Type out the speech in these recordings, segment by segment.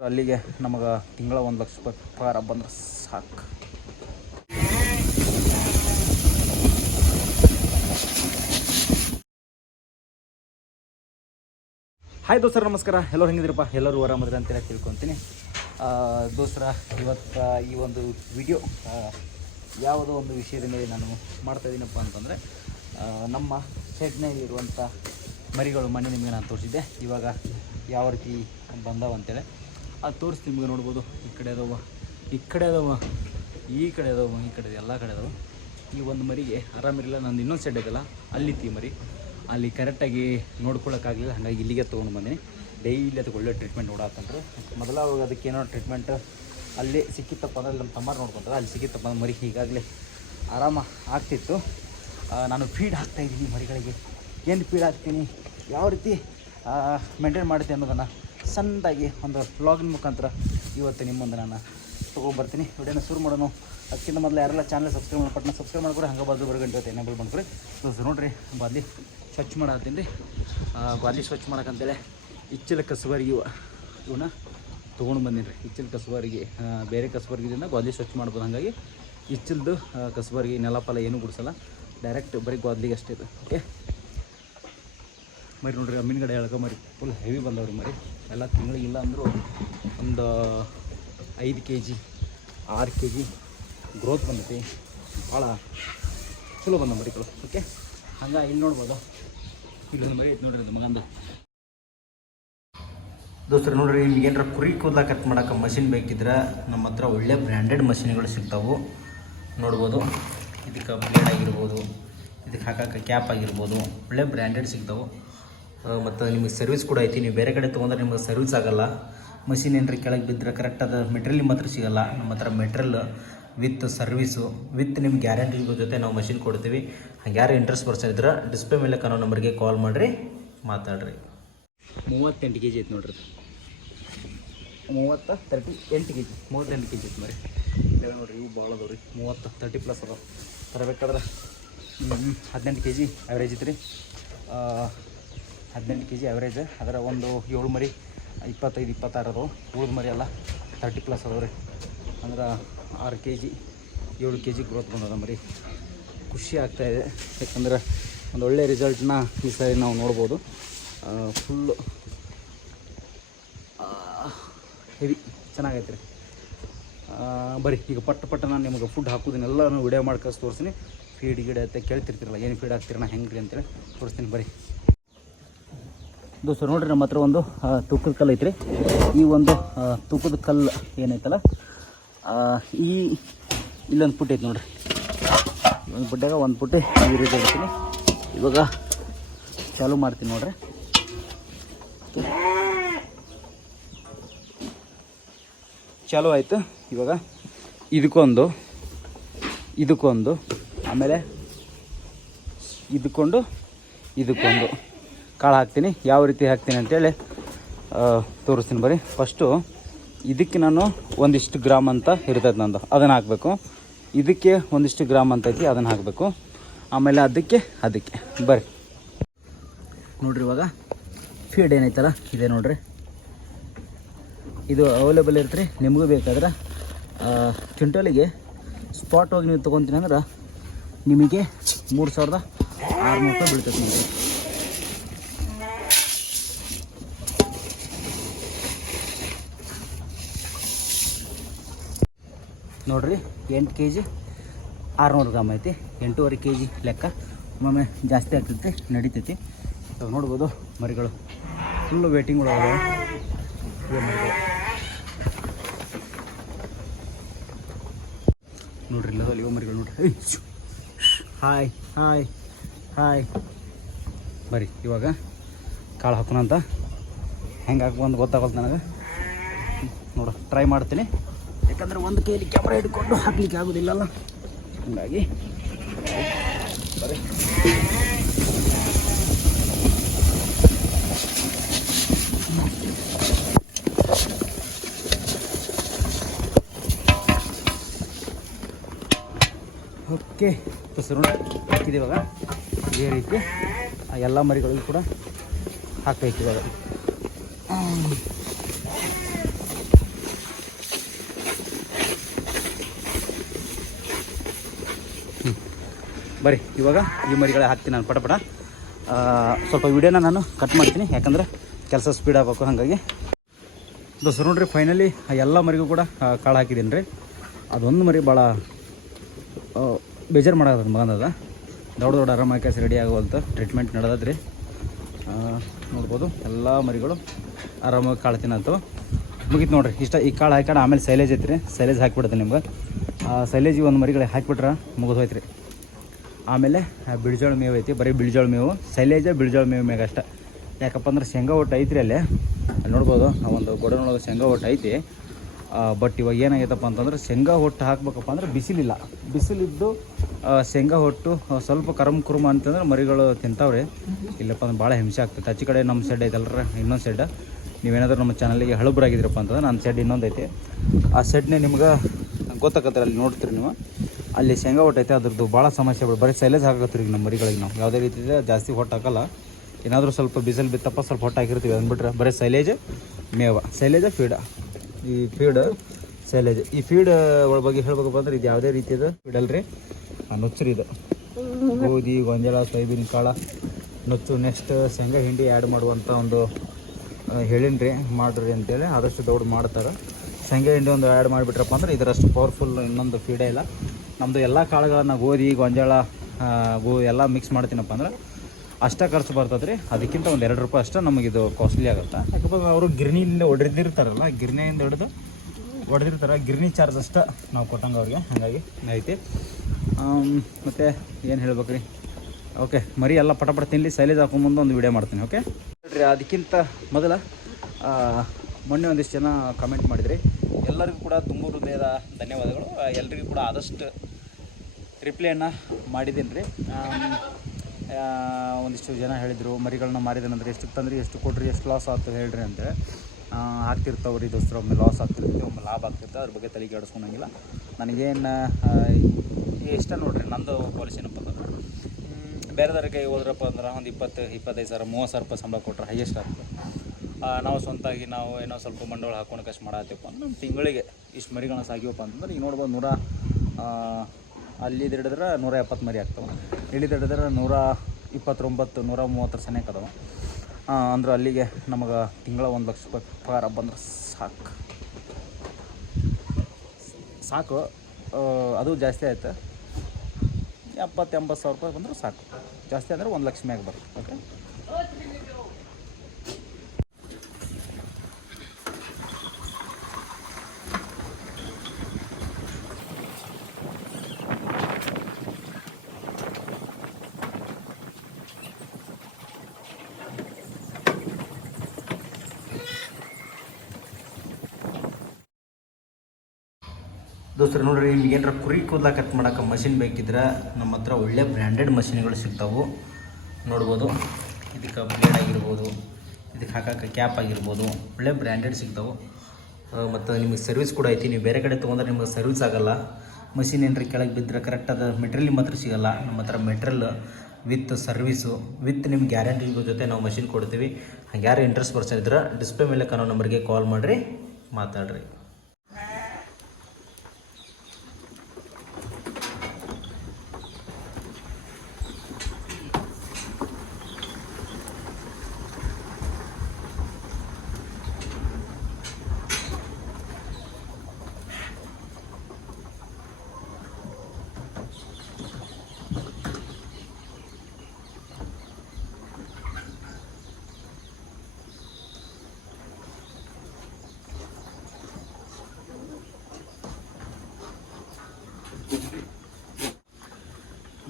ಅಲ್ಲಿಗೆ ನಮಗೆ ತಿಂಗಳ ಒಂದು ಲಕ್ಷ ರೂಪಾಯಿ ಪಗಾರ ಬಂದ್ರೆ ಸಾಕು. ಹಾಯ್ ದೋಸ್ತರ ನಮಸ್ಕಾರ. ಎಲ್ಲರೂ ಹೆಂಗಿದ್ರಪ್ಪ ಎಲ್ಲರೂ ಆರಾಮದ್ರಿ ಅಂತೇಳಿ ತಿಳ್ಕೊತೀನಿ. ಆ, ದೋಸ್ತರ ಇವತ್ತು ಈ ಒಂದು ವಿಡಿಯೋ ಯಾವುದೋ ಒಂದು ವಿಷಯದ ಮೇಲೆ ನಾನು ಮಾಡ್ತಾ ಇದ್ದೀನಪ್ಪ ಅಂತಂದರೆ ನಮ್ಮ ಶೆಡ್ನಲ್ಲಿರುವಂಥ ಮರಿಗಳು ಮನೆ ನಿಮಗೆ ನಾನು ತೋರಿಸಿದ್ದೆ. ಇವಾಗ ಯಾವ ರೀತಿ ಬಂದಾವ ಅಂತೇಳಿ. ಅದು ತೋರಿಸಿ ನಿಮ್ಗೆ ನೋಡ್ಬೋದು. ಈ ಕಡೆ ಅದವ, ಈ ಕಡೆ ಅದಾವ, ಈ ಕಡೆ ಅದಾವ, ಈ ಕಡೆ ಎಲ್ಲ ಕಡೆ ಅದಾವ. ಈ ಒಂದು ಮರಿಗೆ ಆರಾಮಿರಲಿಲ್ಲ ನಂದು ಇನ್ನೊಂದು ಸೈಡ್ ಐತಲ್ಲ, ಅಲ್ಲಿತ್ತು ಮರಿ. ಅಲ್ಲಿ ಕರೆಕ್ಟಾಗಿ ನೋಡ್ಕೊಳ್ಳೋಕ್ಕಾಗಲಿಲ್ಲ ಹಾಗಾಗಿ ಇಲ್ಲಿಗೆ ತೊಗೊಂಡು ಬಂದೀನಿ. ಡೈಲಿ ಅದಕ್ಕೆ ಒಳ್ಳೆ ಟ್ರೀಟ್ಮೆಂಟ್ ನೋಡಾಕಂದ್ರೆ ಮೊದಲ ಅದಕ್ಕೆ ಏನೋ ಟ್ರೀಟ್ಮೆಂಟ್ ಅಲ್ಲಿ ಸಿಕ್ಕಿತ್ತಪ್ಪ ಅಂದ್ರೆ ನಮ್ಮ ತಮ್ಮಾರು ನೋಡ್ಕೊತಾರೆ ಅಲ್ಲಿ ಸಿಕ್ಕಿತ್ತಪ್ಪ ಅಂದ್ರೆ ಮರಿ ಈಗಾಗಲೇ ಆರಾಮ ಆಗ್ತಿತ್ತು. ನಾನು ಫೀಡ್ ಹಾಕ್ತಾಯಿದ್ದೀನಿ ಮರಿಗಳಿಗೆ. ಏನು ಫೀಡ್ ಹಾಕ್ತೀನಿ? ಯಾವ ರೀತಿ ಮೇಂಟೈನ್ ಮಾಡುತ್ತೆ ಅನ್ನೋದನ್ನು ಸಣ್ಣದಾಗಿ ಒಂದು ವ್ಲಾಗಿನ ಮುಖಾಂತರ ಇವತ್ತು ನಿಮ್ಮ ಮುಂದೆ ನಾನು ತೊಗೊಂಡ್ಬರ್ತೀನಿ ವಿಡಿಯೋನ ಶುರು ಮಾಡೋಣ. ಅದಕ್ಕಿಂತ ಮೊದಲು ಯಾರೆಲ್ಲ ಚಾನಲ್ ಸಬ್ಸ್ಕ್ರೈಬ್ ಮಾಡ್ಕೊಟ್ಟು ಸಬ್ಸ್ಕ್ರೈಬ್ ಮಾಡ್ಕೊಡಿ. ಹಂಗೆ ಬಾಜು ಬರೋ ಗಂಟೆ ಹೊತ್ತು ಎನೇಬಲ್ ಮಾಡ್ಕೊಡಿ. ಸೊ ನೋಡ್ರಿ ಬಾದ್ಲಿ ಸ್ವಚ್ಛ ಮಾಡತ್ತೀನಿ. ರೀ ಬಾದ್ಲಿ ಸ್ವಚ್ಛ ಮಾಡೋಕ್ಕಂತೇಳಿ ಇಚ್ಚಲ ಕಸುವರಿಗೆ ಇವ. ಇವನ್ನ ತೊಗೊಂಡು ಬಂದೀನಿ ರೀ ಇಚ್ಚಲ ಕಸುವರಿಗೆ ಬೇರೆ ಕಸಬರ್ಗಿದಿಂದ ಗೋದ್ಲಿ ಸ್ವಚ್ಛ ಮಾಡ್ಬೋದು. ಹಾಗಾಗಿ ಇಚ್ಚಲ್ದು ಕಸುವರಿಗೆ ನೆಲ ಫಲ ಏನೂ ಗುಡಿಸಲ್ಲ. ಡೈರೆಕ್ಟ್ ಬರೀ ಗೋದ್ಲಿಗೆ ಅಷ್ಟೇ ಇದು. ಓಕೆ ಮರಿ ನೋಡ್ರಿ ಮೀನುಗಡೆ ಎಳ್ಕೊ ಮರಿ. ಫುಲ್ ಹೆವಿ ಬಂದವ್ರಿ ಮರಿ. ಎಲ್ಲ ತಿಂಗಳಿಗಿಲ್ಲ ಅಂದರೂ ಒಂದು ಐದು ಕೆ ಜಿ, ಆರು ಕೆ ಜಿ ಗ್ರೋತ್ ಬಂದೈತಿ. ಭಾಳ ಚಲೋ ಬಂದ ಮರಿಗಳು ಓಕೆ ಹಂಗೆ ಇಲ್ಲಿ ನೋಡ್ಬೋದು. ಇಲ್ಲೊಂದು ಮರಿ ಐತೆ ನೋಡ್ರಿ ಅದು ಮಗಂದು. ದೋಸ್ತರು ನೋಡ್ರಿ, ನಿಮ್ಗೆ ಏನಾರ ಕುರಿ ಕೂದಲ ಕಟ್ ಮಾಡೋಕೆ ಮಷಿನ್ ಬೇಕಿದ್ರೆ ನಮ್ಮ ಹತ್ರ ಒಳ್ಳೆ ಬ್ರ್ಯಾಂಡೆಡ್ ಮಷಿನ್ಗಳು ಸಿಗ್ತಾವೆ. ನೋಡ್ಬೋದು. ಇದಕ್ಕೆ ಬ್ಲೇಡ್ ಆಗಿರ್ಬೋದು, ಇದಕ್ಕೆ ಹಾಕಕ್ಕೆ ಕ್ಯಾಪ್ ಆಗಿರ್ಬೋದು, ಒಳ್ಳೆ ಬ್ರ್ಯಾಂಡೆಡ್ ಸಿಗ್ತಾವೆ. ಮತ್ತು ನಿಮಗೆ ಸರ್ವಿಸ್ ಕೂಡ ಐತಿ. ನೀವು ಬೇರೆ ಕಡೆ ತೊಗೊಂಡ್ರೆ ನಿಮಗೆ ಸರ್ವಿಸ್ ಆಗೋಲ್ಲ. ಮಷಿನ್ ಏನರ ಕೆಳಗೆ ಬಿದ್ದರೆ ಕರೆಕ್ಟ್ ಅದು ಮೆಟ್ರಿಯಲ್ ನಿಮ್ಮ ಹತ್ರ ಸಿಗೋಲ್ಲ. ನಮ್ಮ ಹತ್ರ ಮೆಟ್ರಿಯಲ್ ವಿತ್ ಸರ್ವಿಸು ವಿತ್ ನಿಮ್ಮ ಗ್ಯಾರಂಟಿ ಜೊತೆ ನಾವು ಮಷಿನ್ ಕೊಡ್ತೀವಿ. ಹಂಗೆ ಯಾರು ಇಂಟ್ರೆಸ್ಟ್ ಪರ್ಸನ್ ಇದ್ರೆ ಡಿಸ್ಪ್ಲೇ ಮೇಲೆ ಕಾಣೋ ನಂಬರ್ಗೆ ಕಾಲ್ ಮಾಡಿರಿ ಮಾತಾಡ್ರಿ. ಮೂವತ್ತೆಂಟು ಕೆ ಜಿ ಐತೆ ನೋಡ್ರಿ. ಮೂವತ್ತ ತರ್ಟಿ ಎಂಟು ಕೆ ಜಿ ಮೂವತ್ತೆಂಟು ಕೆ ಜಿ ಐತೆ ಮರಿ ಇಲ್ಲ ನೋಡ್ರಿ ಇವು ಭಾಳ ಅದಾವ ರೀ ಮೂವತ್ತು ತರ್ಟಿ ಪ್ಲಸ್ ಅದಾವೆ. ತರಬೇಕಾದ್ರೆ ಹ್ಞೂ ಹದಿನೆಂಟು ಕೆ ಜಿ ಆ್ಯಾವ್ರೇಜ್ ಇತ್ತು ಆ, ಹದಿನೆಂಟು ಕೆ ಜಿ ಅವರೇಜ್ ಅದರ ಒಂದು ಏಳು ಮರಿ, ಇಪ್ಪತ್ತೈದು ಇಪ್ಪತ್ತಾರು ಅದಾವೆ ಉಳಿದ ಮರಿ ಅಲ್ಲ ತರ್ಟಿ ಪ್ಲಸ್ ಅದಾವೆ ರೀ ಅಂದ್ರೆ ಆರು ಕೆ ಜಿ ಏಳು ಕೆ ಜಿ ಗ್ರೋತ್ ಬಂದದ ಮರಿ. ಖುಷಿ ಆಗ್ತಾಯಿದೆ ಯಾಕಂದ್ರೆ ಒಂದು ಒಳ್ಳೆಯ ರಿಸಲ್ಟ್ನ ಈ ಸಾರಿ ನಾವು ನೋಡ್ಬೋದು. ಫುಲ್ಲು ಹೆವಿ ಚೆನ್ನಾಗೈತೆ ರೀ ಬರಿ, ಈಗ ಪಟ್ಟ ಪಟ್ಟ ನಾನು ನಿಮಗೆ ಫುಡ್ ಹಾಕೋದನ್ನೆಲ್ಲ ವಿಡಿಯೋ ಮಾಡಿ ತೋರಿಸ್ತೀನಿ. ಫೀಡ್ ಗಿಡ ಅಂತ ಕೇಳ್ತಿರ್ತೀರಲ್ಲ, ಏನು ಫೀಡ್ ಹಾಕ್ತೀರಣ್ಣ ಹೆಂಗೆ ರೀ ಅಂತೇಳಿ ತೋರಿಸ್ತೀನಿ ಬರೀ. ದೋಸ್ತರು ನೋಡ್ರಿ ನಮ್ಮ ಹತ್ರ ಒಂದು ತುಕ್ಕದ ಕಲ್ಲು ಐತ್ರಿ. ಈ ಒಂದು ತುಕ್ಕದ ಕಲ್ಲು ಏನೈತಲ್ಲ ಈ, ಇಲ್ಲೊಂದು ಪುಟ್ಟಿ ಐತೆ ನೋಡ್ರಿ. ಒಂದು ಪುಟ್ಟಾಗ ಒಂದು ಪುಟ್ಟಿ ಈ ರೀತಿ ಇಡ್ತೀನಿ. ಇವಾಗ ಚಾಲು ಮಾಡ್ತೀನಿ ನೋಡ್ರಿ. ಚಾಲು ಆಯಿತು. ಇವಾಗ ಇದಕ್ಕೊಂದು ಇದಕ್ಕೊಂದು, ಆಮೇಲೆ ಇದಕ್ಕೊಂಡು, ಇದಕ್ಕೊಂದು. ಕಾಳು ಹಾಕ್ತೀನಿ, ಯಾವ ರೀತಿ ಹಾಕ್ತೀನಿ ಅಂತೇಳಿ ತೋರಿಸ್ತೀನಿ ಬರೀ ಫಸ್ಟು ಇದಕ್ಕೆ ನಾನು ಒಂದಿಷ್ಟು ಗ್ರಾಮ್ ಅಂತ ಇರ್ತೈತೆ ನಂದು, ಅದನ್ನು ಹಾಕಬೇಕು. ಇದಕ್ಕೆ ಒಂದಿಷ್ಟು ಗ್ರಾಮ್ ಅಂತ ಐತಿ, ಅದನ್ನು ಹಾಕಬೇಕು. ಆಮೇಲೆ ಅದಕ್ಕೆ ಅದಕ್ಕೆ, ಬರ್ರಿ. ನೋಡ್ರಿ ಇವಾಗ ಫೀಡ್ ಏನೈತಲ್ಲ, ಇದೆ ನೋಡ್ರಿ. ಇದು ಅವೈಲೇಬಲ್ ಇರ್ತೀರಿ, ನಿಮಗೂ ಬೇಕಾದ್ರೆ ಕ್ವಿಂಟಲಿಗೆ ಸ್ಪಾಟ್ ಹೋಗಿ ನೀವು ತೊಗೊತೀನಿ ಅಂದ್ರೆ ನಿಮಗೆ ಮೂರು ಸಾವಿರದ ಆರುನೂರು ರೂಪಾಯಿ ಬೀಳ್ತೈತೆ ನೋಡ್ರಿ. ನೋಡ್ರಿ, ಎಂಟು ಕೆ ಜಿ ಆರುನೂರು ಗ್ರಾಮ್ ಐತಿ, ಎಂಟೂವರೆ ಕೆ ಜಿ ಲೆಕ್ಕ. ಒಮ್ಮೊಮ್ಮೆ ಜಾಸ್ತಿ ಆಗ್ತೈತಿ, ನಡೀತೈತಿ. ಸೊ ನೋಡ್ಬೋದು ಮರಿಗಳು. ಫುಲ್ಲು ವೇಟಿಂಗ್ಗಳು ಒಳಗೆ ನೋಡ್ರಿ ಇಲ್ಲ ಇವ ಮರಿಗಳು ನೋಡ್ರಿ. Hi hi hi. ಬರ್ರಿ, ಇವಾಗ ಕಾಳು ಹಾಕೋಣ ಅಂತ. ಹೆಂಗೆ ಹಾಕ್ಬಂದು ಗೊತ್ತಾಗಲ್ಲ ನನಗೆ. ನೋಡು ಟ್ರೈ ಮಾಡ್ತೀನಿ. ಯಾಕಂದ್ರೆ ಒಂದು ಕೈಯಲ್ಲಿ ಕ್ಯಾಮ್ರಾ ಹಿಡ್ಕೊಂಡು ಹಾಕ್ಲಿಕ್ಕೆ ಆಗೋದಿಲ್ಲಲ್ಲ? ಹಂಗಾಗಿ ಓಕೆ ಹೆಸರು ಹಾಕಿದೆ ಇದೇ ರೀತಿ ಎಲ್ಲ ಮರಿಗಳಿಗೂ ಕೂಡ ಹಾಕಬೇಕು ಇವಾಗ. ಬರ್ರಿ ಇವಾಗ ಈ ಮರಿಗಳೇ ಹಾಕ್ತೀನಿ ನಾನು ಪಟ ಪಟ ಆ, ಸ್ವಲ್ಪ ವಿಡಿಯೋನ ನಾನು ಕಟ್ ಮಾಡ್ತೀನಿ ಯಾಕಂದ್ರೆ ಕೆಲಸ ಸ್ಪೀಡ್ ಆಗಬೇಕು ಹಾಗಾಗಿ. ದೋಸ್ತರು ನೋಡ್ರಿ ಫೈನಲಿ ಎಲ್ಲ ಮರಿಗೂ ಕೂಡ ಕಾಳು ಹಾಕಿದ್ದೀನಿ ರೀ. ಅದೊಂದು ಮರಿ ಭಾಳ ಬೇಜಾರು ಮಾಡೋದು ಮಗಂದದ ದೊಡ್ಡ ದೊಡ್ಡ ಆರಾಮಾಗಿ ಕೆಲಸ ರೆಡಿ ಆಗುವಂಥ ಟ್ರೀಟ್ಮೆಂಟ್ ನಡೆದದ್ರಿ ನೋಡ್ಬೋದು ಎಲ್ಲ ಮರಿಗಳು ಆರಾಮಾಗಿ ಕಾಳ್ತೀನಿ ತಿನ್ನಂತವು ಮುಗೀತು ನೋಡ್ರಿ ಇಷ್ಟ ಈ ಕಾಳು ಹಾಕೊಂಡು ಆಮೇಲೆ ಸೈಲೇಜ್ ಐತ್ರಿ. ಸೈಲೇಜ್ ಹಾಕಿಬಿಡ್ತೀನಿ ನಿಮ್ಗೆ. ಆ ಸೈಲೇಜಿಗೆ ಒಂದು ಮರಿಗಳಿಗೆ ಹಾಕಿಬಿಟ್ರೆ ಮುಗಿದು ಹೋಯ್ತು ರೀ ಆಮೇಲೆ ಬಿಳಿಜೋಳ ಮೇವು ಐತಿ. ಬರೀ ಬಿಳಿಜೋಳ ಮೇವು. ಸೈಲೇಜ ಬಿಳಿಜೋಳ ಮೇವು ಮೇಗ ಅಷ್ಟ. ಯಾಕಪ್ಪ ಅಂದ್ರೆ ಶೇಂಗಾ ಒಟ್ಟು ಐತ್ರಿ ಅಲ್ಲೇ. ಅಲ್ಲಿ ನೋಡ್ಬೋದು, ಆ, ಒಂದು ಒಳಗೆ ಶೇಂಗಾ ಒಟ್ಟು ಐತಿ. ಬಟ್ ಇವಾಗ ಏನಾಗೈತಪ್ಪ ಅಂತಂದ್ರೆ ಶೇಂಗಾ ಹೊಟ್ಟು ಹಾಕ್ಬೇಕಪ್ಪ ಅಂದ್ರೆ ಬಿಸಿಲಿಲ್ಲ. ಬಿಸಿಲಿದ್ದು ಶೇಂಗಾ ಹೊಟ್ಟು ಸ್ವಲ್ಪ ಕರಮ್ ಕುರುಮ ಅಂತಂದ್ರೆ ಮರಿಗಳು ತಿಂತಾವ್ರಿ. ಇಲ್ಲಪ್ಪ ಅಂದ್ರೆ ಭಾಳ ಹಿಂಸೆ ಆಗ್ತೈತೆ. ಆಚೆ ಕಡೆ ನಮ್ಮ ಸೈಡ್ ಐತಲ್ರ ಇನ್ನೊಂದು ಸೈಡ್ ನೀವೇನಾದ್ರೂ ನಮ್ಮ ಚಾನಲ್ಗೆ ಹಳಬರಾಗಿದ್ರಪ್ಪ ಅಂತಂದ್ರೆ ನನ್ನ ಸೆಡ್ ಇನ್ನೊಂದು ಐತಿ. ಆ ಸೆಡ್ನೇ ನಿಮ್ಗೆ ಗೊತ್ತಾಗತ್ತೆ ಅಲ್ಲಿ ನೋಡ್ತೀರಿ ನೀವು. ಅಲ್ಲಿ ಶೇಂಗಾ ಹೊಟ್ಟೈತೆ ಅದ್ರದ್ದು ಭಾಳ ಸಮಸ್ಯೆಗಳು ಬರೀ ಸೈಲೇಜ್ ಹಾಕತ್ತೀರಿ ನಮ್ಮ ಮರಿಗಳಿಗೆ ನಾವು. ಯಾವುದೇ ರೀತಿ ಜಾಸ್ತಿ ಹೊಟ್ಟು ಹಾಕಲ್ಲ. ಏನಾದರೂ ಸ್ವಲ್ಪ ಬಿಸಿಲು ಬಿತ್ತಪ್ಪ, ಸ್ವಲ್ಪ ಹೊಟ್ಟು ಹಾಕಿರ್ತೀವಿ ಅಂದ್ಬಿಟ್ರೆ ಬರೀ ಸೈಲೇಜ್ ಮೇವ. ಸೈಲೇಜ ಫೀಡ ಈ ಫೀಡ್ ಸೈಲೇಜ್ ಈ ಫೀಡ್ ಒಳ ಬಗ್ಗೆ ಹೇಳ್ಬೇಕಪ್ಪ ಅಂದ್ರೆ ಇದು ಯಾವುದೇ ರೀತಿಯದು ಫೀಡ್ ಅಲ್ರಿ. ಆ ನುಚ್ಚರಿ ಇದು. ಗೋಧಿ, ಗೊಂಜಾಳ, ಸೋಯಾಬೀನ್, ಕಾಳ. ನುಚ್ಚು. ನೆಕ್ಸ್ಟ್ ಶೇಂಗಾ ಹಿಂಡಿ ಆ್ಯಡ್ ಮಾಡುವಂಥ ಒಂದು ಹೇಳಿನ್ರಿ. ಮಾಡಿರಿ ಅಂತೇಳಿ ಆದಷ್ಟು ದೌಡ್ ಮಾಡ್ತಾರೆ. ಶೇಂಗಾ ಹಿಂಡಿ ಒಂದು ಆ್ಯಡ್ ಮಾಡಿಬಿಟ್ರಪ್ಪ ಅಂದ್ರೆ ಇದರಷ್ಟು ಪವರ್ಫುಲ್ ಇನ್ನೊಂದು ಫೀಡೇ ಇಲ್ಲ. ನಮ್ಮದು ಎಲ್ಲ ಕಾಳುಗಳನ್ನು ಗೋಧಿ ಗೊಂಜಾಳ ಗೋ ಎಲ್ಲ ಮಿಕ್ಸ್ ಮಾಡ್ತೀನಪ್ಪ ಅಂದ್ರೆ ಅಷ್ಟೇ ಖರ್ಚು ಬರ್ತದೆ ರೀ ಅದಕ್ಕಿಂತ ಒಂದು ಎರಡು ರೂಪಾಯಿ ಅಷ್ಟೇ ನಮಗಿದು ಕಾಸ್ಟ್ಲಿ ಆಗುತ್ತೆ. ಯಾಕಪ್ಪ ಅವರು ಗಿರಣಿಯಿಂದ ಹೊಡೆದಿರ್ತಾರಲ್ಲ ಗಿರಣಿಯಿಂದ ಹಿಡಿದು ಹೊಡೆದಿರ್ತಾರೆ ಗಿರಣಿ ಚಾರ್ಜ್ ಅಷ್ಟೇ ನಾವು ಕೊಟ್ಟಂಗೆ ಅವ್ರಿಗೆ ಹಾಗಾಗಿ. ಐತಿ ಮತ್ತು ಏನು ಹೇಳ್ಬೇಕು ರೀ ಓಕೆ ಮರಿ ಎಲ್ಲ ಪಟಪಟ ಪಟ ತಿನ್ನಲಿ ಸೈಲೇಜ್ ಹಾಕೊಂಬಂದು ಒಂದು ವಿಡಿಯೋ ಮಾಡ್ತೀನಿ ಓಕೆ ನೋಡ್ರಿ ಅದಕ್ಕಿಂತ ಮೊದಲ ಮೊನ್ನೆ ಒಂದಿಷ್ಟು ಜನ ಕಮೆಂಟ್ ಮಾಡಿದ್ರಿ. ಎಲ್ಲರಿಗೂ ಕೂಡ ತುಂಬ ಹೃದಯದ ಧನ್ಯವಾದಗಳು. ಎಲ್ಲರಿಗೂ ಎಲ್ರಿಗೂ ಕೂಡ ಆದಷ್ಟು ರಿಪ್ಲೈಯನ್ನು ಮಾಡಿದ್ದೀನಿ ರೀ. ಒಂದಿಷ್ಟು ಜನ ಹೇಳಿದರು ಮರಿಗಳನ್ನ ಮಾರಿದನಂದ್ರೆ ಎಷ್ಟು ತಂದ್ರಿ ಎಷ್ಟು ಕೊಡ್ರಿ ಎಷ್ಟು ಲಾಸ್ ಆಯ್ತು ಹೇಳ್ರಿ ಅಂದರೆ ಆ, ದೋಸ್ತರು ಒಮ್ಮೆ ಲಾಸ್ ಆಗ್ತಿರ್ತೈತಿ ಒಮ್ಮೆ ಲಾಭ ಆಗ್ತಿರ್ತೆ ಅದ್ರ ಬಗ್ಗೆ ತಲೆ ಕೆಡಿಸ್ಕೊಳಂಗಿಲ್ಲ ನನಗೇನು ಇಷ್ಟ ನೋಡ್ರಿ ನಂದು ಪಾಲಿಸಿ ಏನಪ್ಪ ಅಂತಂದ್ರೆ ಮ್, ಬೇರೆದವ್ರ ಕೈ ಹೋದ್ರಪ್ಪ ಅಂದ್ರೆ ಒಂದು ಇಪ್ಪತ್ತು ಇಪ್ಪತ್ತೈದು ಸಾವಿರ ಮೂವತ್ತು ಸಾವಿರ ರೂಪಾಯಿ ಸಂಬಳ ಕೊಟ್ಟರೆ ಹೈಯೆಸ್ಟ್ ಆಗ್ತದೆ. ನಾವು ಸ್ವಂತಾಗಿ ನಾವು ಏನೋ ಸ್ವಲ್ಪ ಬಂಡವಾಳ ಹಾಕೊಂಡು ಕಷ್ಟ ಮಾಡತ್ತೀವಪ್ಪ ಅಂದ್ರೆ ತಿಂಗಳಿಗೆ ಇಷ್ಟು ಮರಿಗಳನ್ನ ಸಾಕಿವಪ್ಪ ಅಂತಂದ್ರೆ ಈಗ ನೋಡ್ಬೋದು ನೂರ ದಿಡಿದ್ರೆ ಹಿಡಿದ್ರೆ ನೂರ ಎಪ್ಪತ್ತು ಮರಿ ಆಗ್ತವೆ. ಇಲ್ಲಿ ಹಿಡಿದ್ರೆ ನೂರ ಇಪ್ಪತ್ತೊಂಬತ್ತು, ನೂರ ಮೂವತ್ತರ ಸನೇಕ ಅದಾವೆ. ಅಂದ್ರೆ ಅಲ್ಲಿಗೆ ನಮಗೆ ತಿಂಗಳ ಒಂದು ಲಕ್ಷ ರೂಪಾಯಿ ಪಗಾರ ಬಂದ್ರೆ ಸಾಕು. ಸಾಕು. ಅದು ಜಾಸ್ತಿ ಆಯ್ತು. ಎಪ್ಪತ್ತು ಎಂಬತ್ತು ಸಾವಿರ ರೂಪಾಯಿ ಬಂದ್ರೆ ಸಾಕು. ಜಾಸ್ತಿ ಅಂದರೆ ಒಂದು ಲಕ್ಷ ಮ್ಯಾಗೆ ಬರುತ್ತೆ ದೋಸ್ತರು, ನೋಡ್ರಿ ನಿಮ್ಗೆ ಏನಾರ ಕುರಿ ಕೂದಲ ಕಟ್ ಮಾಡೋಕೆ ಮಷಿನ್ ಬೇಕಿದ್ರೆ ನಮ್ಮ ಹತ್ರ ಒಳ್ಳೆ ಬ್ರ್ಯಾಂಡೆಡ್ ಮಷಿನ್ಗಳು ಸಿಗ್ತಾವೆ. ನೋಡ್ಬೋದು. ಇದಕ್ಕೆ ಬ್ಲೇಡ್ ಆಗಿರ್ಬೋದು, ಇದಕ್ಕೆ ಹಾಕಕ್ಕೆ ಕ್ಯಾಪ್ ಆಗಿರ್ಬೋದು, ಒಳ್ಳೆ ಬ್ರ್ಯಾಂಡೆಡ್ ಸಿಗ್ತಾವೆ. ಮತ್ತು ನಿಮಗೆ ಸರ್ವಿಸ್ ಕೂಡ ಐತಿ. ನೀವು ಬೇರೆ ಕಡೆ ತೊಗೊಂಡ್ರೆ ನಿಮಗೆ ಸರ್ವಿಸ್ ಆಗೋಲ್ಲ. ಮಷಿನ್ ಏನಾರ ಕೆಳಗೆ ಬಿದ್ದರೆ ಕರೆಕ್ಟ್ ಅದು ಮೆಟ್ರಿಯಲ್ ನಿಮ್ಮ ಹತ್ರ ಸಿಗಲ್ಲ. ನಮ್ಮ ಹತ್ರ ಮೆಟ್ರಿಯಲ್ ವಿತ್ ಸರ್ವಿಸು ವಿತ್ ನಿಮ್ಮ ಗ್ಯಾರಂಟಿ ಜೊತೆ ನಾವು ಮಷಿನ್ ಕೊಡ್ತೀವಿ. ಯಾರು ಇಂಟ್ರೆಸ್ಟ್ ಪರ್ಸನ್ ಇದ್ರೆ ಡಿಸ್ಪ್ಲೇ ಮೇಲೆ ಕಾಣೋ ನಂಬರ್ಗೆ ಕಾಲ್ ಮಾಡಿರಿ, ಮಾತಾಡ್ರಿ.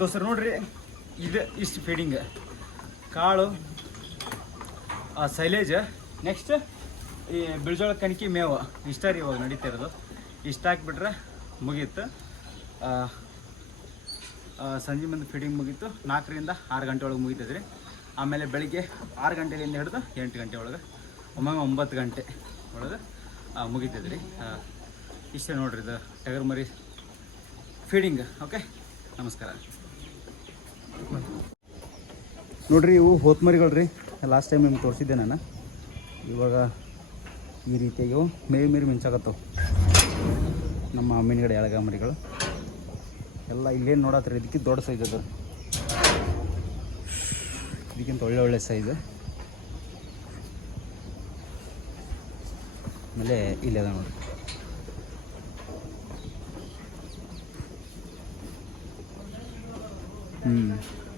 ದೋಸ್ತರು, ನೋಡ್ರಿ, ಇದು ಇಷ್ಟು ಫೀಡಿಂಗ್ ಕಾಳು, ಆ ಸೈಲೇಜ್ ನೆಕ್ಸ್ಟ್ ಈ ಬಿಳ್ಜೋಳ ಕಣಕಿ ಮೇವು. ಇಷ್ಟ ರೀ ಇವಾಗ ನಡೀತಿರೋದು ಇಷ್ಟ ಹಾಕ್ಬಿಟ್ರೆ ಮುಗೀತು. ಸಂಜೆ ಮುಂದೆ ಫೀಡಿಂಗ್ ಮುಗೀತು. ನಾಲ್ಕರಿಂದ ಆರು ಗಂಟೆ ಒಳಗೆ ಮುಗೀತದೆ ರೀ. ಆಮೇಲೆ ಬೆಳಿಗ್ಗೆ ಆರು ಗಂಟೆಯಿಂದ ಹಿಡಿದು ಎಂಟು ಗಂಟೆ ಒಳಗೆ, ಒಮ್ಮೊಮ್ಮೆ ಒಂಬತ್ತು ಗಂಟೆ ಒಳಗೆ ಮುಗೀತದೆ ರೀ. ಇಷ್ಟೇ ನೋಡ್ರಿ ಇದು ಟಗರ್ ಮರಿ ಫೀಡಿಂಗ್ ಓಕೆ ನಮಸ್ಕಾರ. ನೋಡ್ರಿ, ಇವು ಹೋತ್ಮರಿಗಳು ರೀ ಲಾಸ್ಟ್ ಟೈಮ್ ನಿಮ್ಗೆ ತೋರಿಸಿದ್ದೆ ನಾನು. ಇವಾಗ ಈ ರೀತಿಯಾಗಿ ಮೇ ಮೇರಿ ಮಿಂಚಾಗತ್ತವು ನಮ್ಮ ಮೀನುಗಡೆ ಎಳಗ ಮರಿಗಳು ಎಲ್ಲ ಇಲ್ಲೇನು ನೋಡತ್ತೀರಿ ಇದಕ್ಕೆ ದೊಡ್ಡ ಸೈಜ್ ಅದು. ಇದಕ್ಕಿಂತ ಒಳ್ಳೆ ಒಳ್ಳೆ ಸೈಜ್ ಆಮೇಲೆ ಇಲ್ಲೇ ನೋಡಿರಿ. 嗯。